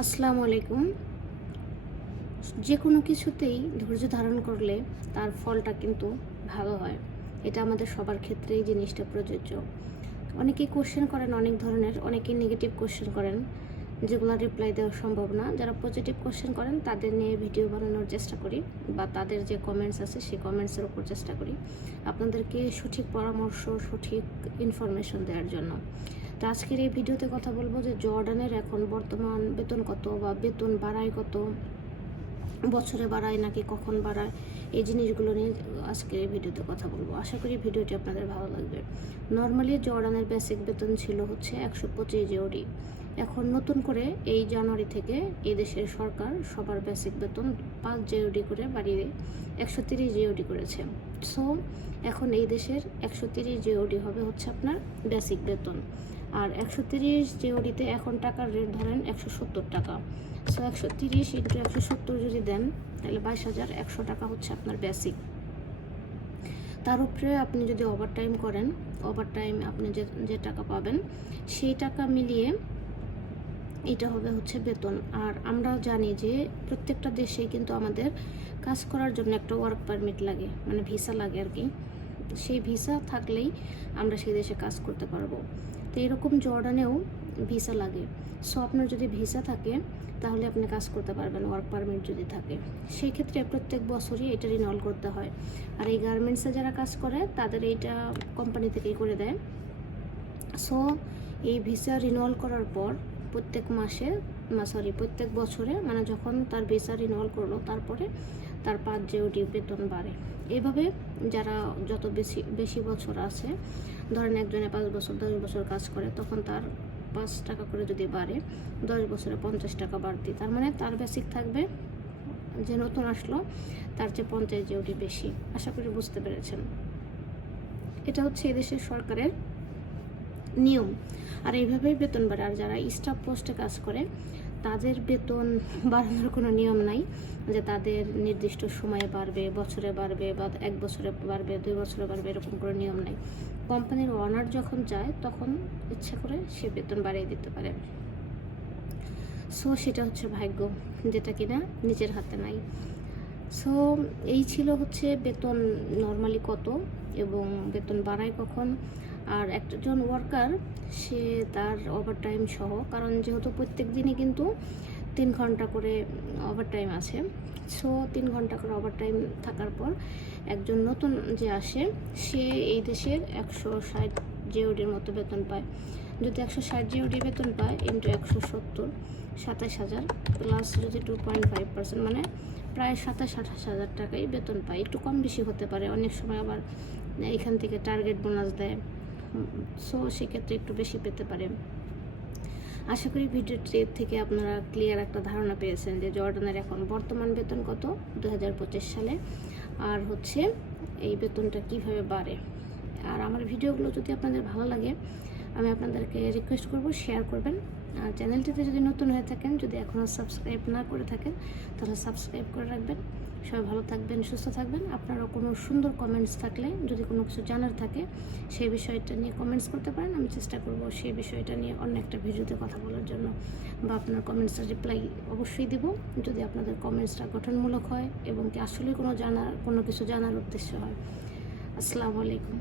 আসসালামু আলাইকুম। যে কোনো কিছুতেই ধৈর্য ধারণ করলে তার ফলটা কিন্তু ভালো হয়। এটা আমাদের সবার ক্ষেত্রেই জিনিসটা প্রযোজ্য। অনেকেই কোশ্চেন করেন, অনেক ধরনের, অনেকেই নেগেটিভ কোশ্চেন করেন, যেগুলো রিপ্লাই দেওয়া সম্ভব না। যারা পজিটিভ কোশ্চেন করেন, তাদের নিয়ে ভিডিও বানানোর চেষ্টা করি বা তাদের যে কমেন্টস আছে, সেই কমেন্টসের উপর চেষ্টা করি। আপনাদেরকে সঠিক পরামর্শ, সঠিক ইনফরমেশন দেওয়ার জন্য। তো আজকের এই ভিডিওতে কথা বলব যে জর্ডানের এখন বর্তমান বেতন কত বা বেতন বাড়ায় কত, বছরে বাড়ায় নাকি কখন বাড়ায়, এই জিনিসগুলো নিয়ে আজকের এই ভিডিওতে কথা বলব। আশা করি ভিডিওটি আপনাদের ভালো লাগবে। নর্মালি জর্ডানের বেসিক বেতন ছিল হচ্ছে একশো পঁচিশ জিওডি এখন নতুন করে এই জানুয়ারি থেকে এই দেশের সরকার সবার বেসিক বেতন পাঁচ জিওডি করে বাড়িয়ে একশো তিরিশ জিওডি করেছে। সো এখন এই দেশের একশো তিরিশ জিওডি হবে হচ্ছে আপনার বেসিক বেতন। আর একশো তিরিশ জিওডিতে এখন টাকার রেট ধরেন একশো সত্তর টাকা। সো একশো তিরিশ ইন্টু একশো সত্তর যদি দেন, তাহলে বাইশ হাজার একশো টাকা হচ্ছে আপনার বেসিক তার উপরে আপনি যদি ওভার টাইম করেন ওভার টাইম আপনি যে যে টাকা পাবেন, সেই টাকা মিলিয়ে এটা হবে হচ্ছে বেতন। আর আমরা জানি যে প্রত্যেকটা দেশে কিন্তু আমাদের কাজ করার জন্য একটা ওয়ার্ক পারমিট লাগে মানে ভিসা লাগে আর কি। সেই ভিসা থাকলেই আমরা সেই দেশে কাজ করতে পারব। তো এরকম জর্ডানেও ভিসা লাগে। সো আপনার যদি ভিসা থাকে, তাহলে আপনি কাজ করতে পারবেন ওয়ার্ক পারমিট যদি থাকে। সেই ক্ষেত্রে প্রত্যেক বছরই এটা রিনল করতে হয়। আর এই গার্মেন্টসে যারা কাজ করে, তাদের এইটা কোম্পানি থেকেই করে দেয়। সো এই ভিসা রিনল করার পর প্রত্যেক মাসে সরি প্রত্যেক বছরে মানে যখন তার ভিসা রিনল করল, তারপরে তার পাঁচ জিওডি বেতন বাড়ে। এভাবে যারা যত বেশি বেশি বছর আছে, ধরেন একজনে পাঁচ বছর, দশ বছর কাজ করে, তখন তার পাঁচ টাকা করে যদি বাড়ে, দশ বছরে পঞ্চাশ টাকা বাড়তি। তার মানে তার বেসিক থাকবে যে নতুন আসলো, তার চেয়ে পঞ্চাশ জিওডি বেশি। আশা করি বুঝতে পেরেছেন। এটা হচ্ছে এদেশের সরকারের নিয়ম। আর এইভাবেই বেতন বাড়ে। আর যারা স্টাফ পোস্টে কাজ করে, তাদের বেতন বাড়ানোর কোনো নিয়ম নাই যে তাদের নির্দিষ্ট সময়ে বাড়বে, বছরে বাড়বে বা এক বছরে বাড়বে, দুই বছরে বাড়বে, এরকম কোনো নিয়ম নাই। কোম্পানির ওনার যখন চায় তখন ইচ্ছা করে সে বেতন বাড়িয়ে দিতে পারে। সো সেটা হচ্ছে ভাগ্য, যেটা কিনা নিজের হাতে নাই। সো এই ছিল হচ্ছে বেতন নর্মালি কত এবং বেতন বাড়ায় কখন। আর একজন ওয়ার্কার সে তার ওভার টাইম সহ, কারণ যেহেতু প্রত্যেক দিনই কিন্তু তিন ঘণ্টা করে ওভার টাইম আছে সো তিন ঘণ্টা করে ওভার টাইম থাকার পর একজন নতুন যে আসে, সে এই দেশের একশো ষাট জিওডির মতো বেতন পায়। যদি একশো ষাট জিওডি বেতন পায় ইন্টু একশো সত্তর, সাতাশ হাজার প্লাস যদি টু পয়েন্ট ফাইভ পার্সেন্ট মানে প্রায় সাতাশ আঠাশ হাজার টাকাই বেতন পায়। একটু কম বেশি হতে পারে, অনেক সময় আবার এখান থেকে টার্গেট বোনাস দেয়। সো সেক্ষেত্রে একটু বেশি পেতে পারে আশা করি ভিডিও ট্রিপ থেকে আপনারা ক্লিয়ার একটা ধারণা পেয়েছেন যে জর্ডানের এখন বর্তমান বেতন কত দু হাজার পঁচিশ সালে, আর হচ্ছে এই বেতনটা কীভাবে বাড়ে। আর আমার ভিডিওগুলো যদি আপনাদের ভালো লাগে আমি আপনাদেরকে রিকোয়েস্ট করব শেয়ার করবেন। আর চ্যানেলটিতে যদি নতুন হয়ে থাকেন, যদি এখনও সাবস্ক্রাইব না করে থাকেন, তাহলে সাবস্ক্রাইব করে রাখবেন। সবাই ভালো থাকবেন, সুস্থ থাকবেন। আপনারও কোনো সুন্দর কমেন্টস থাকলে, যদি কোনো কিছু জানার থাকে, সেই বিষয়টা নিয়ে কমেন্টস করতে পারেন। আমি চেষ্টা করব সেই বিষয়টা নিয়ে অন্য একটা ভিডিওতে কথা বলার জন্য। বা আপনার কমেন্টসটা রিপ্লাই অবশ্যই দেব। যদি আপনাদের কমেন্টসটা গঠনমূলক হয় এবং কি আসলে কোনো জানার কোনো কিছু জানার উদ্দেশ্য হয়। আসসালামু আলাইকুম।